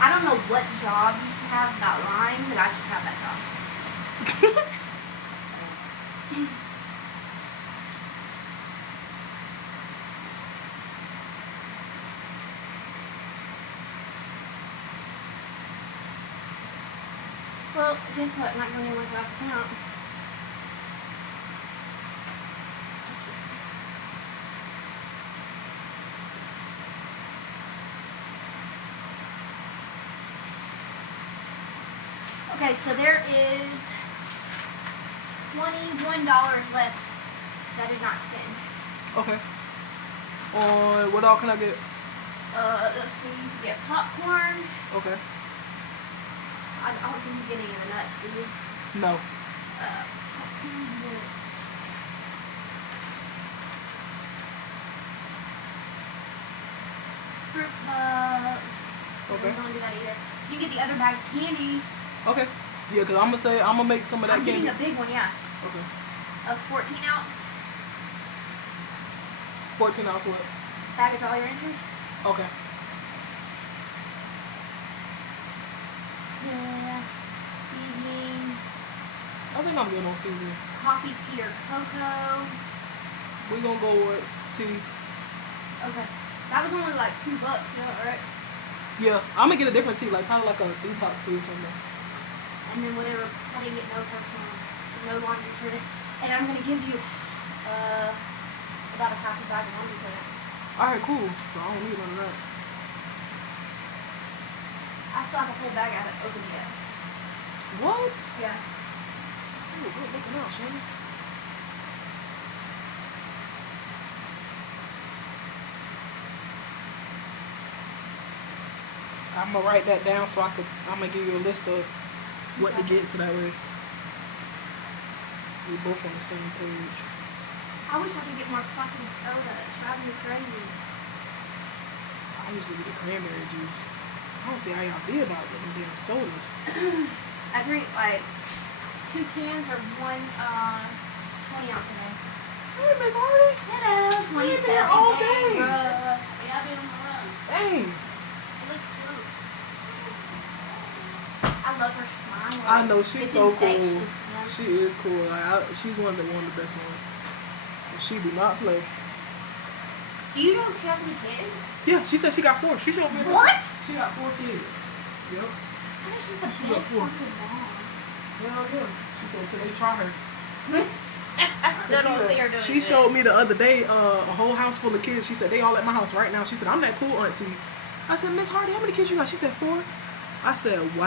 I don't know what job you should have without lying, but I should have that job. Well, guess what? I'm not going anywhere without the count. Okay, so there is $21 left that I did not spend. Okay. What all can I get? Let's see. You can get popcorn. Okay. I don't think you get any of the nuts, do you? No. Popcorn nuts. Fruit puffs. Okay. I don't do that either. You can get the other bag of candy. Okay. Yeah, because I'm going to make some of that I'm candy. getting a big one, yeah. Okay. A 14 ounce 14 ounce what? bag of Jolly Ranchers. Okay. Yeah. Seasoning. I think I'm good on seasoning. Coffee, tea, or cocoa. We're going to go with tea. Okay. That was only like $2, right? Yeah, I'm going to get a different tea, like kind of like a detox tea or something. And then whatever, I didn't get no personals, no laundry detergent. And I'm going to give you about a half a bag of laundry detergent. Alright, cool. So I don't need none of that. I still have a whole bag I haven't opened yet. What? Yeah. Ooh, good looking out, Shannon. I'm going to write that down so I'm going to give you a list of what to get so that way we're both on the same page. I wish I could get more fucking soda. It's driving me crazy. I usually get cranberry juice. I don't see how y'all feel about them damn sodas. I drink like 2 cans or one 20 ounce a day. Hey, Miss Hardy. Hello, 27 been here all day. days, bruh. Yeah, I've been on the run. Dang. It looks true. I love her smile. I know, she's It's so cool. infectious, man. She is cool. Like, she's one of the best ones. And she do not play. Do you know if she has any kids? Yeah, she said she got 4. She showed me. What? She got 4 kids. Yep. I think she's the She best got 4. fucking mom. Yeah. She said till they try her. I still don't see her doing She it. showed me the other day a whole house full of kids. She said they all at my house right now. She said I'm that cool auntie. I said, Miss Hardy, how many kids you got? She said 4. I said, wow.